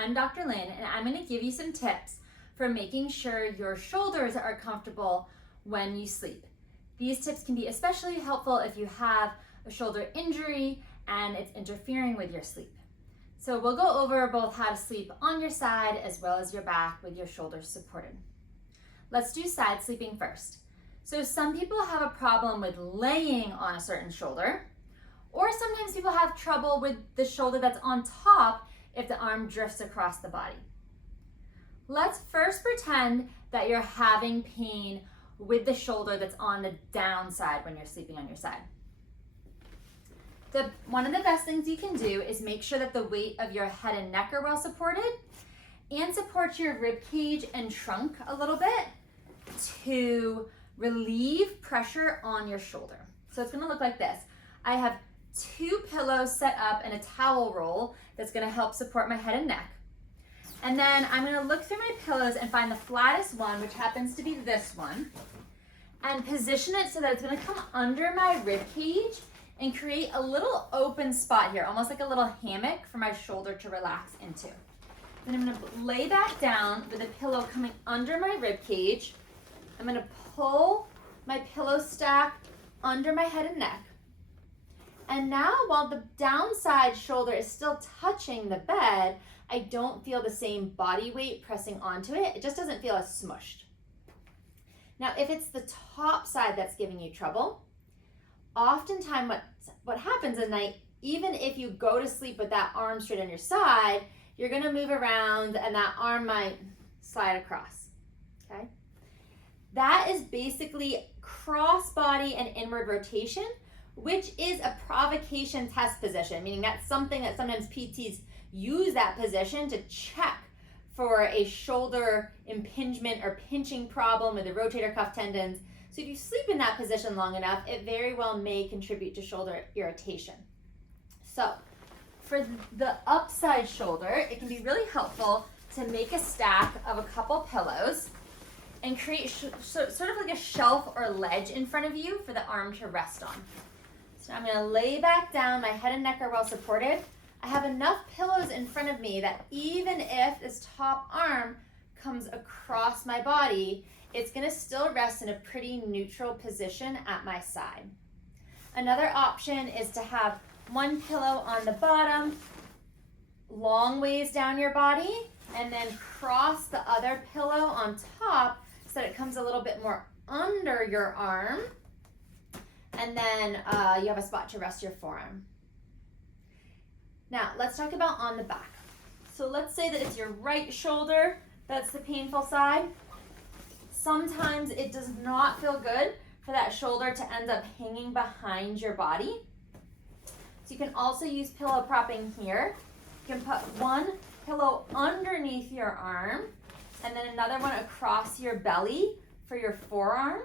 I'm Dr. Lynn, and I'm going to give you some tips for making sure your shoulders are comfortable when you sleep. These tips can be especially helpful if you have a shoulder injury and it's interfering with your sleep. So we'll go over both how to sleep on your side as well as your back with your shoulders supported. Let's do side sleeping first. So some people have a problem with laying on a certain shoulder, or sometimes people have trouble with the shoulder that's on top if the arm drifts across the body. Let's first pretend that you're having pain with the shoulder that's on the downside when you're sleeping on your side. One of the best things you can do is make sure that the weight of your head and neck are well supported and support your rib cage and trunk a little bit to relieve pressure on your shoulder. So it's gonna look like this. I have 2 pillows set up and a towel roll that's gonna help support my head and neck. And then I'm gonna look through my pillows and find the flattest one, which happens to be this one, and position it so that it's gonna come under my rib cage and create a little open spot here, almost like a little hammock for my shoulder to relax into. Then I'm gonna lay back down with a pillow coming under my rib cage. I'm gonna pull my pillow stack under my head and neck. And now while the downside shoulder is still touching the bed, I don't feel the same body weight pressing onto it. It just doesn't feel as smushed. Now, if it's the top side that's giving you trouble, oftentimes what happens at night, even if you go to sleep with that arm straight on your side, you're gonna move around and that arm might slide across, okay? That is basically cross body and inward rotation, which is a provocation test position, meaning that's something that sometimes PTs use that position to check for a shoulder impingement or pinching problem with the rotator cuff tendons. So if you sleep in that position long enough, it very well may contribute to shoulder irritation. So for the upside shoulder, it can be really helpful to make a stack of a couple pillows and create sort of like a shelf or ledge in front of you for the arm to rest on. So I'm gonna lay back down, my head and neck are well supported. I have enough pillows in front of me that even if this top arm comes across my body, it's gonna still rest in a pretty neutral position at my side. Another option is to have one pillow on the bottom, long ways down your body, and then cross the other pillow on top so that it comes a little bit more under your arm. And then you have a spot to rest your forearm. Now, let's talk about on the back. So let's say that it's your right shoulder that's the painful side. Sometimes it does not feel good for that shoulder to end up hanging behind your body. So you can also use pillow propping here. You can put one pillow underneath your arm and then another one across your belly for your forearm.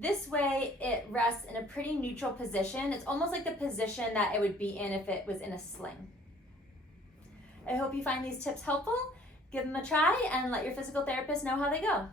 This way it rests in a pretty neutral position. It's almost like the position that it would be in if it was in a sling. I hope you find these tips helpful. Give them a try and let your physical therapist know how they go.